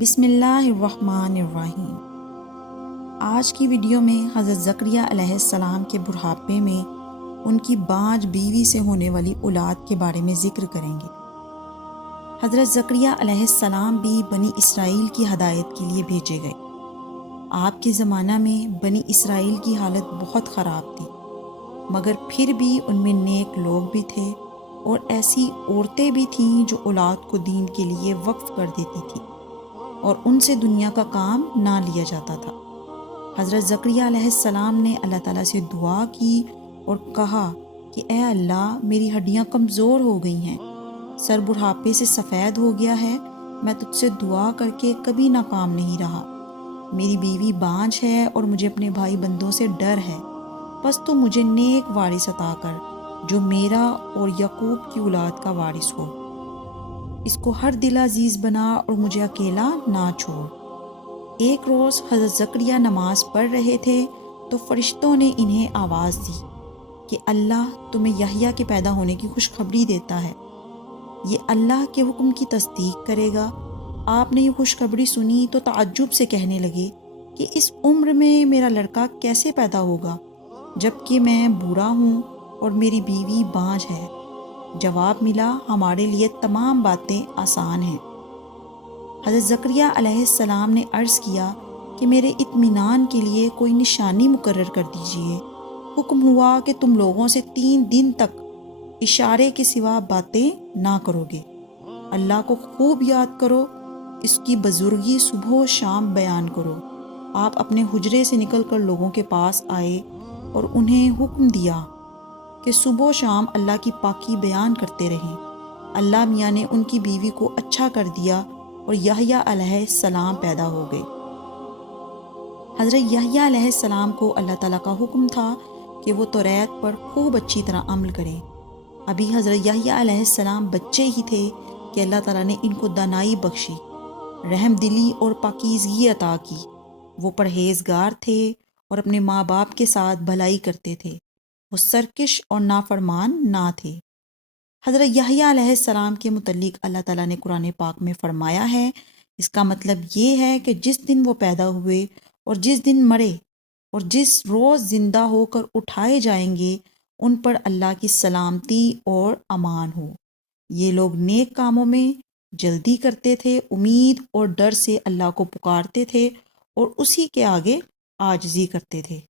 بسم اللہ الرحمن الرحیم۔ آج کی ویڈیو میں حضرت زکریا علیہ السلام کے بڑھاپے میں ان کی بانجھ بیوی سے ہونے والی اولاد کے بارے میں ذکر کریں گے۔ حضرت زکریا علیہ السلام بھی بنی اسرائیل کی ہدایت کے لیے بھیجے گئے۔ آپ کے زمانہ میں بنی اسرائیل کی حالت بہت خراب تھی، مگر پھر بھی ان میں نیک لوگ بھی تھے اور ایسی عورتیں بھی تھیں جو اولاد کو دین کے لیے وقف کر دیتی تھی اور ان سے دنیا کا کام نہ لیا جاتا تھا۔ حضرت زکریا علیہ السلام نے اللہ تعالیٰ سے دعا کی اور کہا کہ اے اللہ، میری ہڈیاں کمزور ہو گئی ہیں، سر بڑھاپے سے سفید ہو گیا ہے، میں تجھ سے دعا کر کے کبھی ناکام نہیں رہا، میری بیوی بانجھ ہے اور مجھے اپنے بھائی بندوں سے ڈر ہے، بس تو مجھے نیک وارث عطا کر جو میرا اور یعقوب کی اولاد کا وارث ہو، اس کو ہر دل عزیز بنا اور مجھے اکیلا نہ چھوڑ۔ ایک روز حضرت زکریا نماز پڑھ رہے تھے تو فرشتوں نے انہیں آواز دی کہ اللہ تمہیں یحییٰ کے پیدا ہونے کی خوشخبری دیتا ہے، یہ اللہ کے حکم کی تصدیق کرے گا۔ آپ نے یہ خوشخبری سنی تو تعجب سے کہنے لگے کہ اس عمر میں میرا لڑکا کیسے پیدا ہوگا جبکہ میں بوڑھا ہوں اور میری بیوی بانجھ ہے۔ جواب ملا، ہمارے لیے تمام باتیں آسان ہیں۔ حضرت زکریا علیہ السلام نے عرض کیا کہ میرے اطمینان کے لیے کوئی نشانی مقرر کر دیجئے۔ حکم ہوا کہ تم لوگوں سے 3 دن تک اشارے کے سوا باتیں نہ کرو گے، اللہ کو خوب یاد کرو، اس کی بزرگی صبح و شام بیان کرو۔ آپ اپنے حجرے سے نکل کر لوگوں کے پاس آئے اور انہیں حکم دیا کہ صبح و شام اللہ کی پاکی بیان کرتے رہیں۔ اللہ میاں نے ان کی بیوی کو اچھا کر دیا اور یحییٰ علیہ السلام پیدا ہو گئے۔ حضرت یحییٰ علیہ السلام کو اللہ تعالیٰ کا حکم تھا کہ وہ توریت پر خوب اچھی طرح عمل کریں۔ ابھی حضرت یحییٰ علیہ السلام بچے ہی تھے کہ اللہ تعالیٰ نے ان کو دانائی بخشی، رحم دلی اور پاکیزگی عطا کی۔ وہ پرہیزگار تھے اور اپنے ماں باپ کے ساتھ بھلائی کرتے تھے، وہ سرکش اور نافرمان نہ تھے۔ حضرت یحییٰ علیہ السلام کے متعلق اللہ تعالیٰ نے قرآن پاک میں فرمایا ہے، اس کا مطلب یہ ہے کہ جس دن وہ پیدا ہوئے اور جس دن مرے اور جس روز زندہ ہو کر اٹھائے جائیں گے، ان پر اللہ کی سلامتی اور امان ہو۔ یہ لوگ نیک کاموں میں جلدی کرتے تھے، امید اور ڈر سے اللہ کو پکارتے تھے اور اسی کے آگے عاجزی کرتے تھے۔